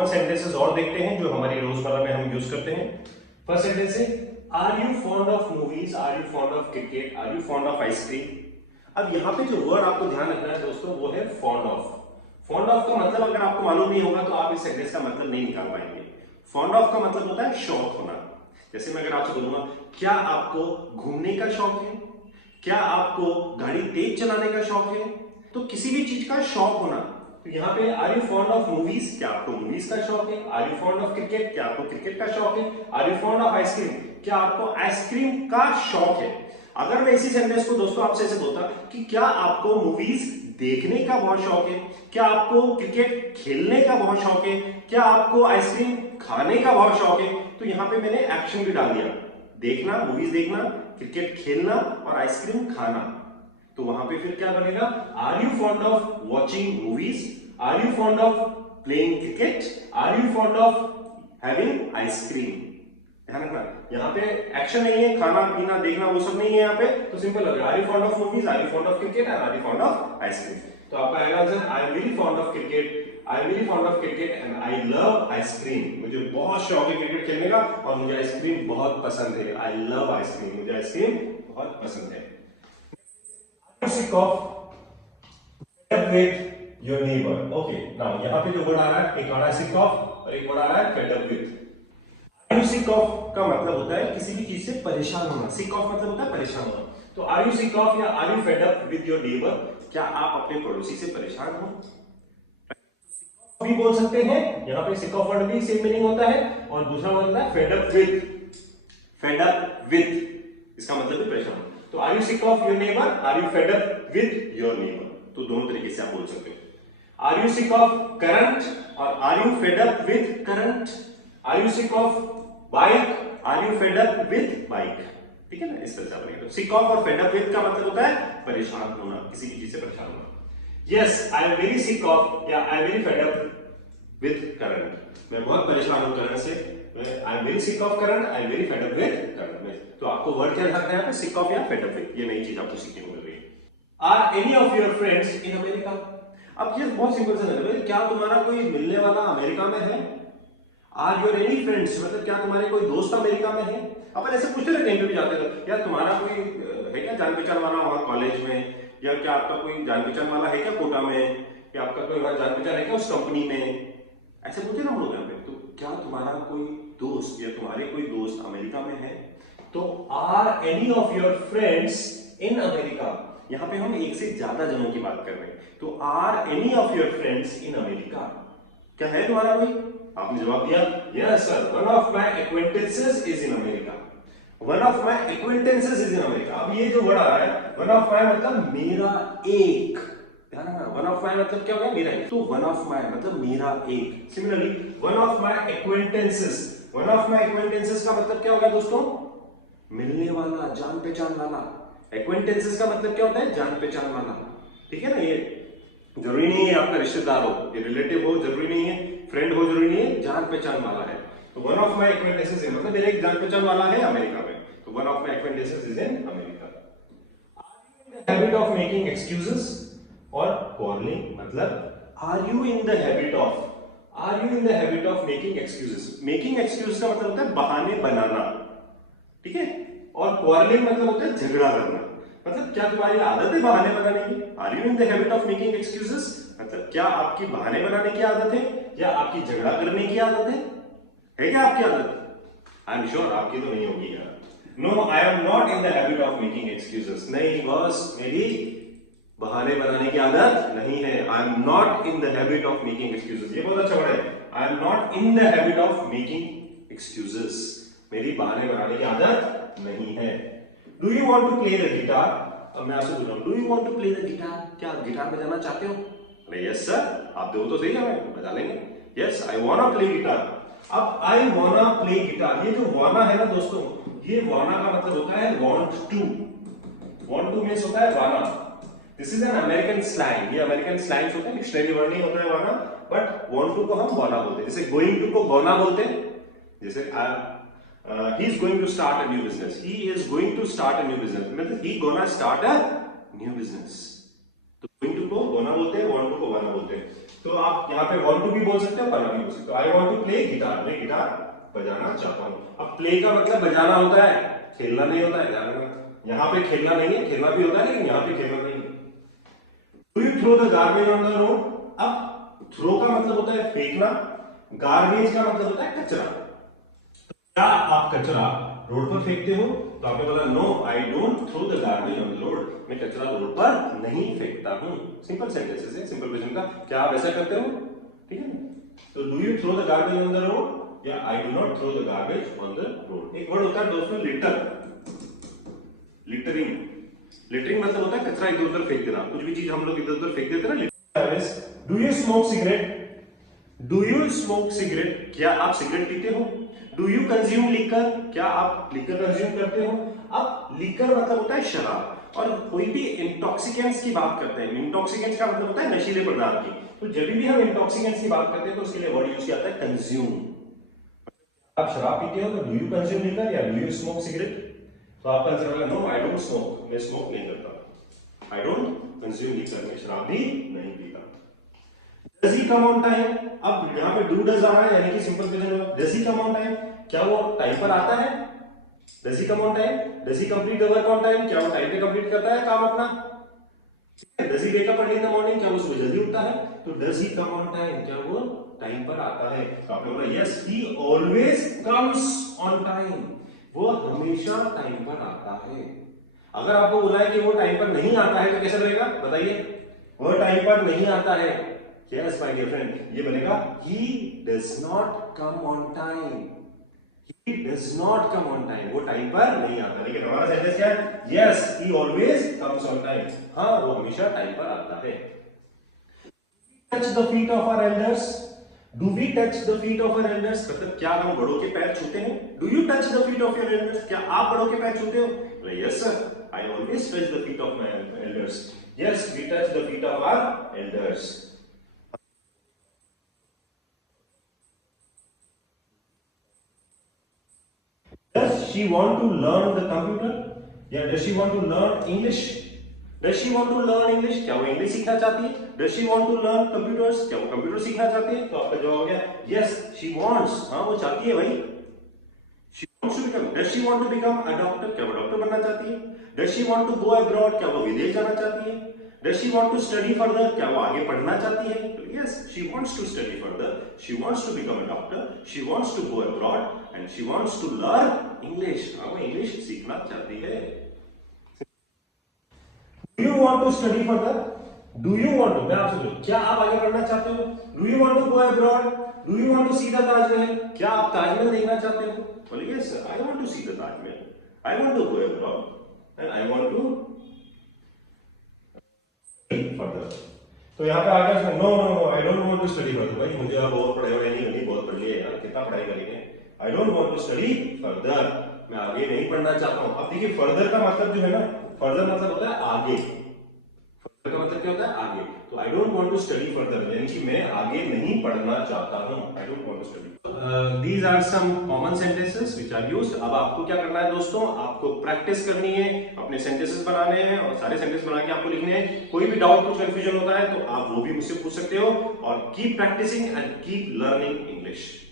Sentences और देखते हैं जो हमारी रोजमर्रा में हम यूज करते हैं। फर्स्ट सेंटेंस है, are you fond of movies, are you fond of cricket, are you fond of ice cream. अब यहाँ पे जो वर्ड आपको ध्यान रखना है दोस्तों वो है फॉन्ड ऑफ। फॉन्ड ऑफ का मतलब अगर आपको मालूम नहीं होगा तो आप इस सेंटेंस का मतलब नहीं निकाल पाएंगे। फॉन्ड ऑफ का मतलब होता है शौक होना। जैसे मैं अगर आपसे बोलूंगा क्या आपको घूमने का शौक है, क्या आपको गाड़ी तेज चलाने का शौक है, तो किसी भी चीज का शौक होना। तो यहाँ पे are you fond of movies, क्या आपको मूवीज का शौक है। Are you fond of cricket, क्या आपको क्रिकेट का शौक है। Are you fond of ice cream, क्या आपको आइसक्रीम का शौक है। अगर मैं इसी सेंटेंस को दोस्तों आपसे ऐसे बोलता कि क्या आपको मूवीज देखने का बहुत शौक है, क्या आपको क्रिकेट खेलने का बहुत शौक है, क्या आपको आइसक्रीम खाने का बहुत शौक है, तो यहाँ पे मैंने एक्शन भी डाल दिया। देखना, मूवीज देखना, क्रिकेट खेलना और आइसक्रीम खाना। तो वहां पे फिर क्या बनेगा, are you fond of watching movies, are you fond of playing cricket, are you fond of having ice cream. ध्यान रखना, यहाँ पे एक्शन नहीं है, खाना पीना देखना वो सब नहीं है यहाँ पे, तो सिंपल हो गया, are you fond of movies, are you fond of cricket and are you fond of ice cream. तो आपका आएगा answer, I am very fond of cricket, I am very fond of cricket and I love ice cream. मुझे बहुत शौक है cricket खेलने का और मुझे आइसक्रीम बहुत पसंद है। आई लव आइसक्रीम, मुझे आइसक्रीम बहुत पसंद है। Sick of fed up with your neighbor. Okay, now यहाँ पे जो वर्ड आ रहा है, एक आ रहा है sick of और एक वर्ड आ रहा है fed up with. Are you sick of का मतलब होता है किसी भी चीज से परेशान होना। sick of मतलब होता है परेशान होना। तो are you sick of या are you fed up with your neighbor, क्या आप अपने पड़ोसी से परेशान हो। भी बोल सकते हैं, यहाँ पे sick of वर्ड भी सेम मीनिंग होता है और दूसरा वर्ड होता है fed up with। fed up with इसका मतलब भी परेशान। तो are you sick of your neighbour, are you fed up with your neighbour, तो दोनों तरीके से आप बोल सकते हो। Are you sick of current और are you fed up with current. Are you sick of bike, are you fed up with bike. ठीक है ना, इस तरह से बनेगा। तो सिक ऑफ और फेड अप विद का मतलब होता है परेशान होना, किसी भी चीज से परेशान होना। Yes, I am very sick of या I am very fed up with current. मैं बहुत परेशान हूं करंट से। I am very sick of current, I am very fed up with current. तो आपको वर्ड क्या रखना है यहाँ पे, सिक ऑफ या फेड अप विद, ये नई चीज आपको सीखने को मिल रही है। Are any of your friends in America. अब ये बहुत सिंपल सा है, क्या तुम्हारा कोई मिलने वाला अमेरिका में है। आर योर एनी फ्रेंड्स मतलब क्या तुम्हारे कोई दोस्त अमेरिका में है। अपन ऐसे पूछते रहते हैं कहीं पे भी जाते हो, या तुम्हारा कोई है क्या जान पहचान वाला वहां कॉलेज में, या क्या आपका कोई जान पहचान वाला है क्या कोटा में, या आपका कोई जान पहचान है क्या उस कंपनी में, ऐसे पूछे ना हम लोग यहाँ पे। तो क्या तुम्हारा कोई दोस्त या तुम्हारे कोई दोस्त अमेरिका में है। तो are any of your friends in America, यहां पे हम एक से ज्यादा जनों की बात कर रहे हैं। तो are any of your friends in America, क्या है तुम्हारा कोई। आपने जवाब दिया yes sir, one of my acquaintances is in America. One of my acquaintances is in America. अब ये जो वर्ड आ रहा है वन ऑफ माय मतलब मेरा एक, ध्यान रखना, वन ऑफ माय मतलब क्या होगा, मेरा एक। तो वन ऑफ माय मतलब मेरा एक। Similarly one of my acquaintances, one of my acquaintances का मतलब क्या होगा दोस्तों, मिलने वाला, जान पहचान वाला। एक्वेंटेंसेस का मतलब क्या होता है, जान पहचान वाला। ठीक है ना, ये जरूरी नहीं है आपका रिश्तेदार हो, ये रिलेटिव हो जरूरी नहीं है, फ्रेंड हो जरूरी नहीं है, जान पहचान वाला है। तो वन ऑफ माय एक्वेंटेंसेस है मतलब मेरे एक जान पहचान वाला है अमेरिका में। तो one of my acquaintances is in America. Habit of making excuses और क्वारलिंग मतलब are you in the habit of, are you in the habit of making excuses. Making excuse का मतलब होता है बहाने बनाना, ठीक है। और क्वारलिंग मतलब होता है झगड़ा करना। मतलब क्या तुम्हारी आदत है बहाने बनाने की। Are you in the habit of making excuses मतलब क्या आपकी बहाने बनाने की आदत है या आपकी झगड़ा करने की आदत है क्या आपकी आदत। आई एम श्योर आपकी तो नहीं होगी यार। No, I am not in the habit of making excuses. नहीं बॉस, मेरी बहाने बनाने की आदत नहीं है। I am not in the habit of making excuses. ये बहुत अच्छा वर्ड है, I am not in the habit of making excuses. मेरी बहाने बनाने की आदत नहीं है। Do you want to play the guitar. अब मैं आपसे पूछ रहा हूं, do you want to play the guitar, क्या आप गिटार बजाना चाहते हो। अरे यस सर, आप दो तो सही है, बजा लेंगे। यस, आई वांना प्ले गिटार। अब आई वांना प्ले गिटार, ये जो वाना है ना दोस्तों, ये वाना का मतलब होता है want to. Want to means होता है wanna. This is an American slang. ये अमेरिकन स्लैंग्स होते हैं, डिक्शनरी वर्ड नहीं होता है वाना, बट वांट टू को हम वाना बोलते हैं। जैसे गोइंग टू को गोना बोलते हैं। जैसे he is going to start a new business, he is going to start a new business मतलब he gonna start a new business। तो going to को gonna बोलते हैं, want to को wanna बोलते हैं। तो आप यहाँ पे वांट टू भी बोल सकते हो, करना भी बोल सकते हो। I want to play guitar, मैं गिटार बजाना चाहता हूँ। अब प्ले का मतलब बजाना होता है, खेलना नहीं होता है, ध्यान रखना। यहाँ पे खेलना नहीं है, खेलना भी होता है लेकिन यहाँ पे खेलना नहीं है। Do you throw the garbage on the road? अब थ्रो का मतलब होता है फेंकना, गार्बेज का मतलब होता है कचरा। क्या आप कचरा रोड पर फेंकते हो? तो आपने बोला no I don't throw the garbage on the road, मैं कचरा रोड पर नहीं फेंकता हूं। सिंपल सेंटेंसेस है, सिंपल प्रेजेंट का। क्या आप ऐसा करते हो? ठीक है। तो do you throw the garbage on the road या I do not throw the garbage on the road. एक वर्ड होता है दोस्तों लिटर, लिटरिंग। लिटरिंग मतलब होता है कचरा इधर उधर फेंक देना, कुछ भी चीज हम लोग इधर उधर फेंक देते हैं ना। Do you smoke cigarette? Do you smoke cigarette? क्या आप सिगरेट पीते हो? Do you consume liquor? क्या आप लिकर कंज्यूम करते हो? अब लिकर मतलब होता है शराब, और कोई भी इंटॉक्सिकेंट्स की बात करते हैं, इंटॉक्सिकेंट्स का मतलब होता है नशीले पदार्थ की। तो जब भी हम इंटॉक्सिकेंट्स की बात करते हैं तो उसके लिए वर्ड यूज किया जाता है कंज्यूम। आप शराब पीते हो तो डू यू कंज्यूम लिकर या डू यू स्मोक सिगरेट? तो आपका आंसर होगा नो आई डोंट स्मोक, मैं स्मोक नहीं करता। आई डोंट कंज्यूम लिकर, मैं शराब भी नहीं पीता। Does he come on time? अब यहाँ पे do does आ रहा है यानी कि सिंपल प्रेजेंट होगा। Does he come on time? क्या वो टाइम पर आता है? Does he come on time? Does he complete the work on time? क्या वो टाइम पे कंप्लीट करता है काम अपना? Does he wake up early in the morning? क्या वो सुबह जल्दी उठता है? तो does he come on time? क्या वो टाइम पर आता है? तो आपने बोला yes, he always comes on time. वो हमेशा टाइम पर आता है। अगर आपको बोला है कि वो टाइम पर नहीं आता है तो कैसे बनेगा बताइए? वो टाइम पर नहीं आता है, yes my dear friend, ये बनेगा he does not come on time, he does not come on time, वो टाइम पर नहीं आता। लेकिन हमारा सेंटेंस क्या है? yes he always comes on time, हाँ वो हमेशा टाइम पर आता है। touch the feet of our elders? do we touch the feet of our elders? मतलब क्या हम बड़ों के पैर छूते हैं? do you touch the feet of your elders? क्या आप बड़ों के पैर छूते हो? yes sir, I always touch the feet of my elders. yes we touch the feet of our elders. Does she want to learn the computer? या does she want to learn English? Does she want to learn English? क्या वो English सीखना चाहती है? Does she want to learn computers? क्या वो computer सीखना चाहती है? तो आपका जवाब हो गया yes she wants, हाँ वो चाहती है भाई। She wants to become. Does she want to become a doctor? क्या वो डॉक्टर बनना चाहती है? Does she want to go abroad? क्या वो विदेश जाना चाहती है? Does she want to study further? क्या वो आगे पढ़ना चाहती है? Yes, she wants to study further. She wants to become a doctor. She wants to go abroad and she wants to learn English. हाँ वो इंग्लिश सीखना चाहती है। Do you want to study further? Do you want to? मैं आपसे पूछूं, क्या आप आगे पढ़ना चाहते हो? Do you want to go abroad? Do you want to see the Taj Mahal? क्या आप ताजमहल देखना चाहते हो? Well, yes, I want to see the Taj Mahal. I want to go abroad and I want to further. तो यहाँ पे आ गया no no no I don't want to study further. भाई मुझे अब और पढ़ाई वढ़ाई नहीं करनी, बहुत पढ़ लिया यार, कितना पढ़ाई करेंगे। I don't want to study further, मैं आगे नहीं पढ़ना चाहता हूँ। अब देखिए फर्दर का मतलब जो है ना, फर्दर मतलब होता है आगे, फर्दर का मतलब क्या होता है आगे। तो I don't want to study further यानी कि मैं आगे नहीं पढ़ना चाहता हूँ। I don't want to study. These are some common sentences which are used. अब आपको क्या करना है दोस्तों, आपको प्रैक्टिस करनी है, अपने सेंटेंसेस बनाने हैं और सारे सेंटेंस बना के आपको लिखने हैं। कोई भी डाउट कुछ कंफ्यूजन होता है तो आप वो भी मुझसे पूछ सकते हो। और keep practising and keep learning English.